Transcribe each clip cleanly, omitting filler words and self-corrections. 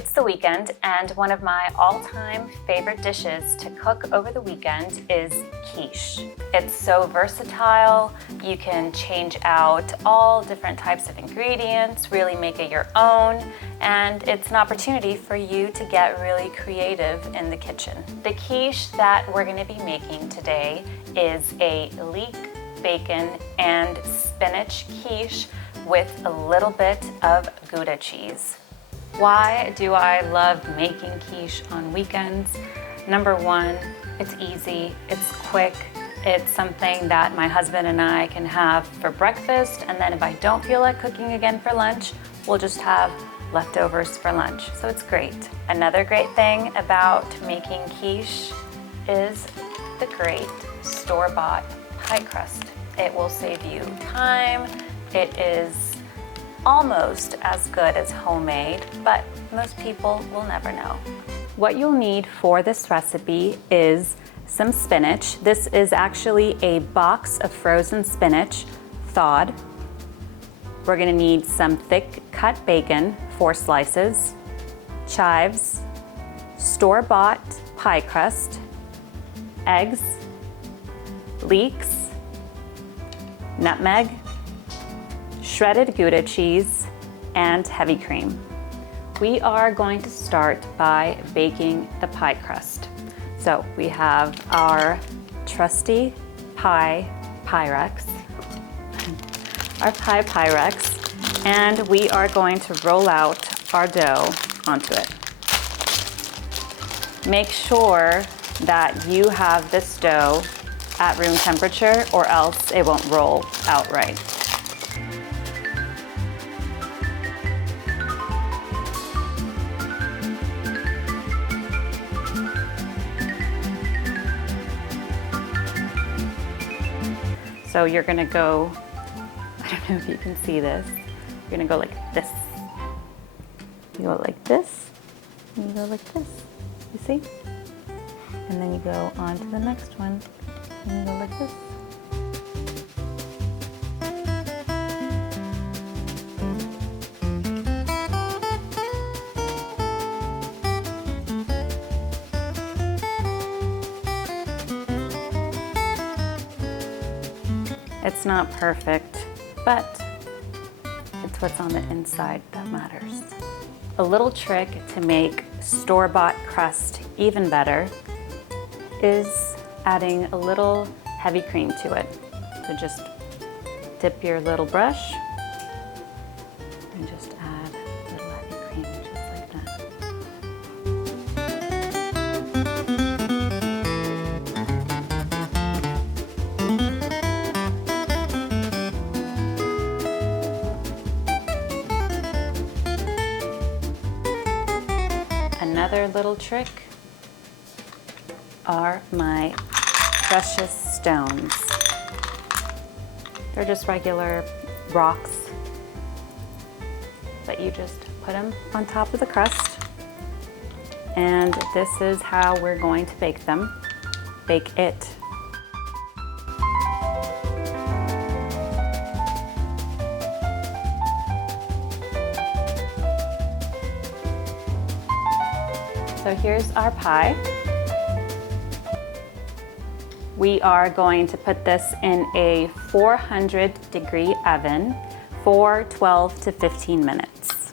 It's the weekend, and one of my all-time favorite dishes to cook over the weekend is quiche. It's so versatile. You can change out all different types of ingredients, really make it your own, and it's an opportunity for you to get really creative in the kitchen. The quiche that we're going to be making today is a leek, bacon, and spinach quiche with a little bit of Gouda cheese. Why do I love making quiche on weekends? Number one, it's easy, it's quick, it's something that my husband and I can have for breakfast, and then if I don't feel like cooking again for lunch, we'll just have leftovers for lunch, so it's great. Another great thing about making quiche is the great store-bought pie crust. It will save you time. It is almost as good as homemade, but most people will never know. What you'll need for this recipe is some spinach. This is actually a box of frozen spinach, thawed. We're gonna need some thick cut bacon, 4 slices, chives, store-bought pie crust, eggs, leeks, nutmeg, shredded Gouda cheese, and heavy cream. We are going to start by baking the pie crust. So we have our trusty Pyrex, our pie Pyrex, and we are going to roll out our dough onto it. Make sure that you have this dough at room temperature, or else it won't roll out right. So you're gonna go, I don't know if you can see this, you're gonna go like this. You go like this, and you go like this, you see? And then you go on to the next one, and you go like this. It's not perfect, but it's what's on the inside that matters. A little trick to make store-bought crust even better is adding a little heavy cream to it. So just dip your little brush and just add a little heavy cream, just like that. Another little trick are my precious stones. They're just regular rocks, but you just put them on top of the crust, and this is how we're going to bake them. Bake it. So here's our pie. We are going to put this in a 400-degree oven for 12 to 15 minutes.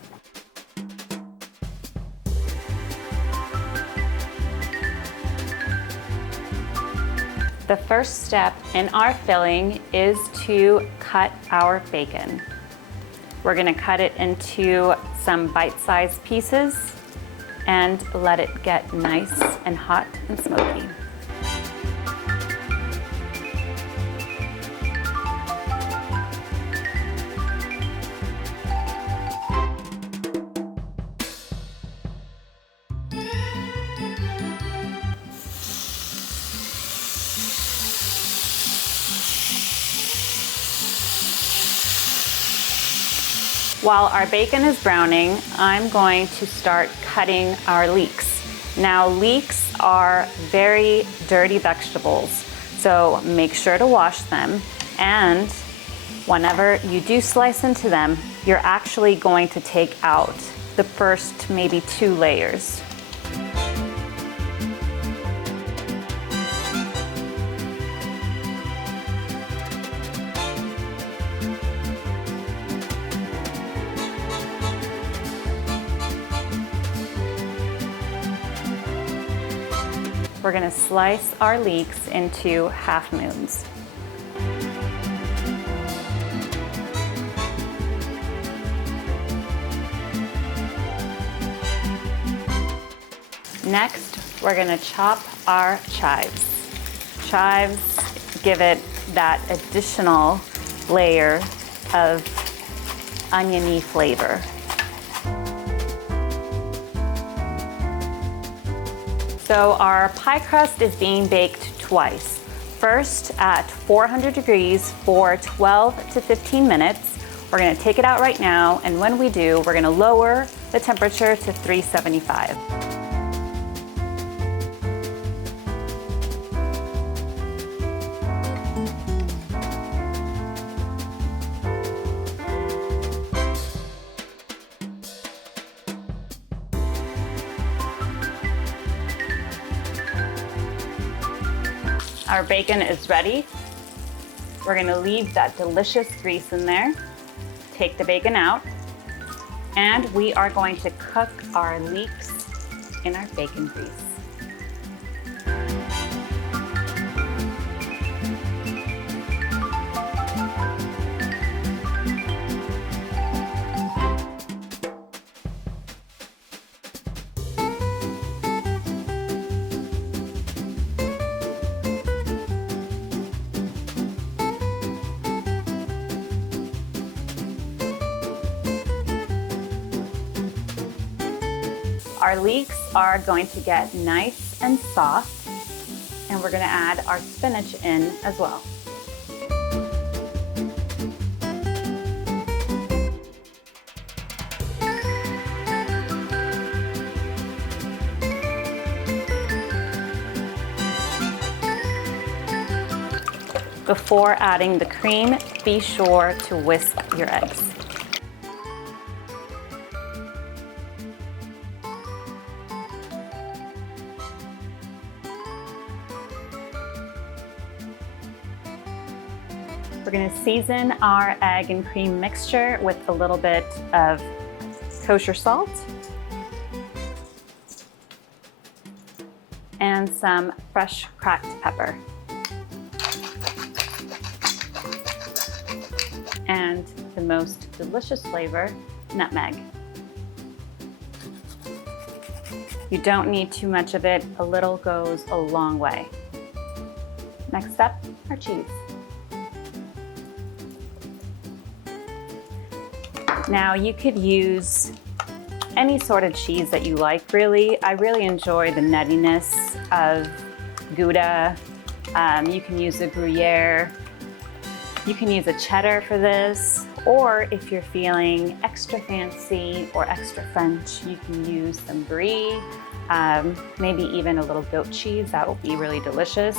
The first step in our filling is to cut our bacon. We're gonna cut it into some bite-sized pieces and let it get nice and hot and smoky. While our bacon is browning, I'm going to start cutting our leeks. Now, leeks are very dirty vegetables, so make sure to wash them, and whenever you do slice into them, you're actually going to take out the first maybe 2 layers. We're gonna slice our leeks into half moons. Next, we're gonna chop our chives. Chives give it that additional layer of oniony flavor. So our pie crust is being baked twice. First at 400 degrees for 12 to 15 minutes. We're gonna take it out right now, and when we do, we're gonna lower the temperature to 375. Our bacon is ready. We're gonna leave that delicious grease in there. Take the bacon out, and we are going to cook our leeks in our bacon grease. Our leeks are going to get nice and soft, and we're going to add our spinach in as well. Before adding the cream, be sure to whisk your eggs. We're going to season our egg and cream mixture with a little bit of kosher salt and some fresh cracked pepper. And the most delicious flavor, nutmeg. You don't need too much of it. A little goes a long way. Next up, our cheese. Now you could use any sort of cheese that you like, really. I really enjoy the nuttiness of Gouda. You can use a Gruyere. You can use a cheddar for this, or if you're feeling extra fancy or extra French, you can use some brie, maybe even a little goat cheese. That will be really delicious.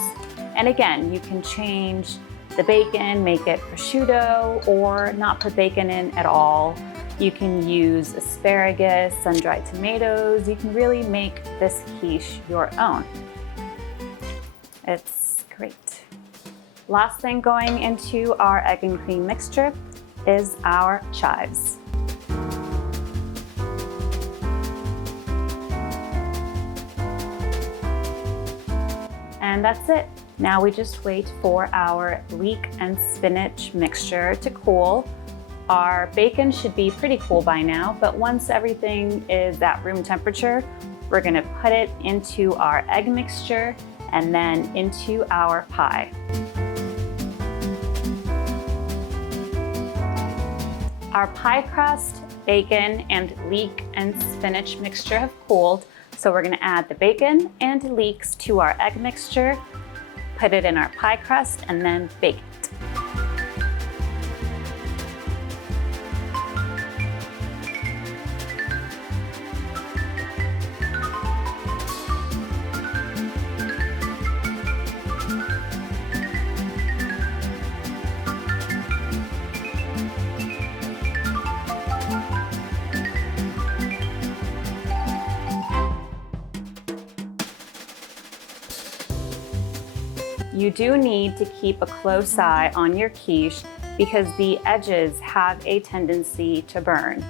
And again, you can change the bacon, make it prosciutto, or not put bacon in at all. You can use asparagus, sun-dried tomatoes. You can really make this quiche your own. It's great. Last thing going into our egg and cream mixture is our chives. And that's it. Now we just wait for our leek and spinach mixture to cool. Our bacon should be pretty cool by now, but once everything is at room temperature, we're gonna put it into our egg mixture and then into our pie. Our pie crust, bacon, and leek and spinach mixture have cooled, so we're gonna add the bacon and leeks to our egg mixture, put it in our pie crust, and then bake it. You do need to keep a close eye on your quiche because the edges have a tendency to burn.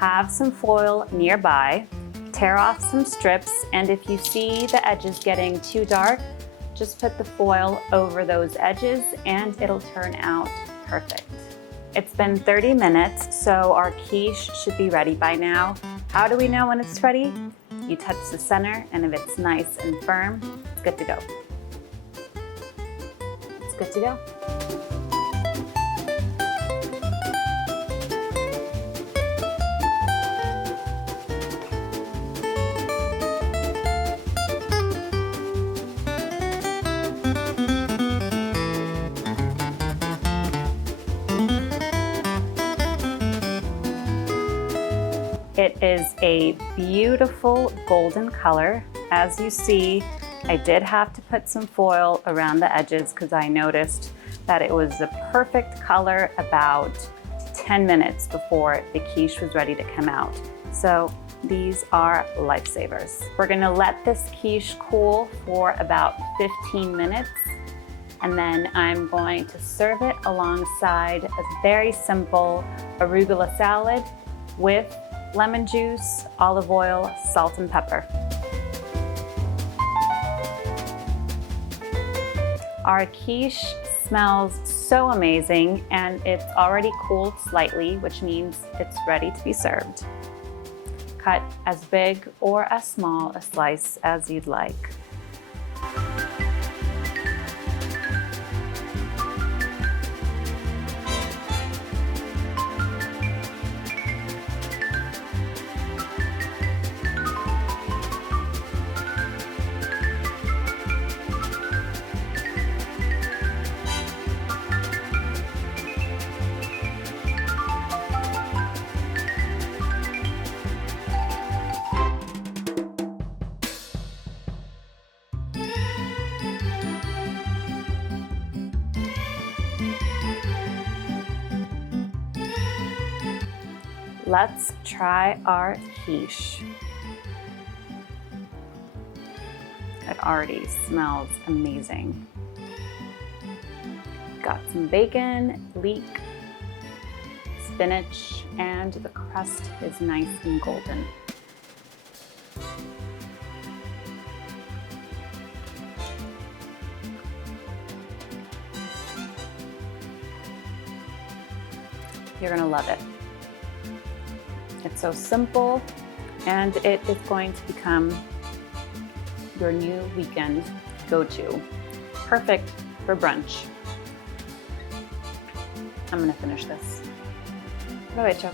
Have some foil nearby, tear off some strips, and if you see the edges getting too dark, just put the foil over those edges and it'll turn out perfect. It's been 30 minutes, so our quiche should be ready by now. How do we know when it's ready? You touch the center, and if it's nice and firm, it's good to go. It's good to go. It is a beautiful golden color. As you see, I did have to put some foil around the edges because I noticed that it was the perfect color about 10 minutes before the quiche was ready to come out. So these are lifesavers. We're gonna let this quiche cool for about 15 minutes, and then I'm going to serve it alongside a very simple arugula salad with lemon juice, olive oil, salt and pepper. Our quiche smells so amazing, and it's already cooled slightly, which means it's ready to be served. Cut as big or as small a slice as you'd like. Let's try our quiche. It already smells amazing. Got some bacon, leek, spinach, and the crust is nice and golden. You're gonna love it. It's so simple, and it is going to become your new weekend go-to. Perfect for brunch. I'm gonna finish this. Provecho.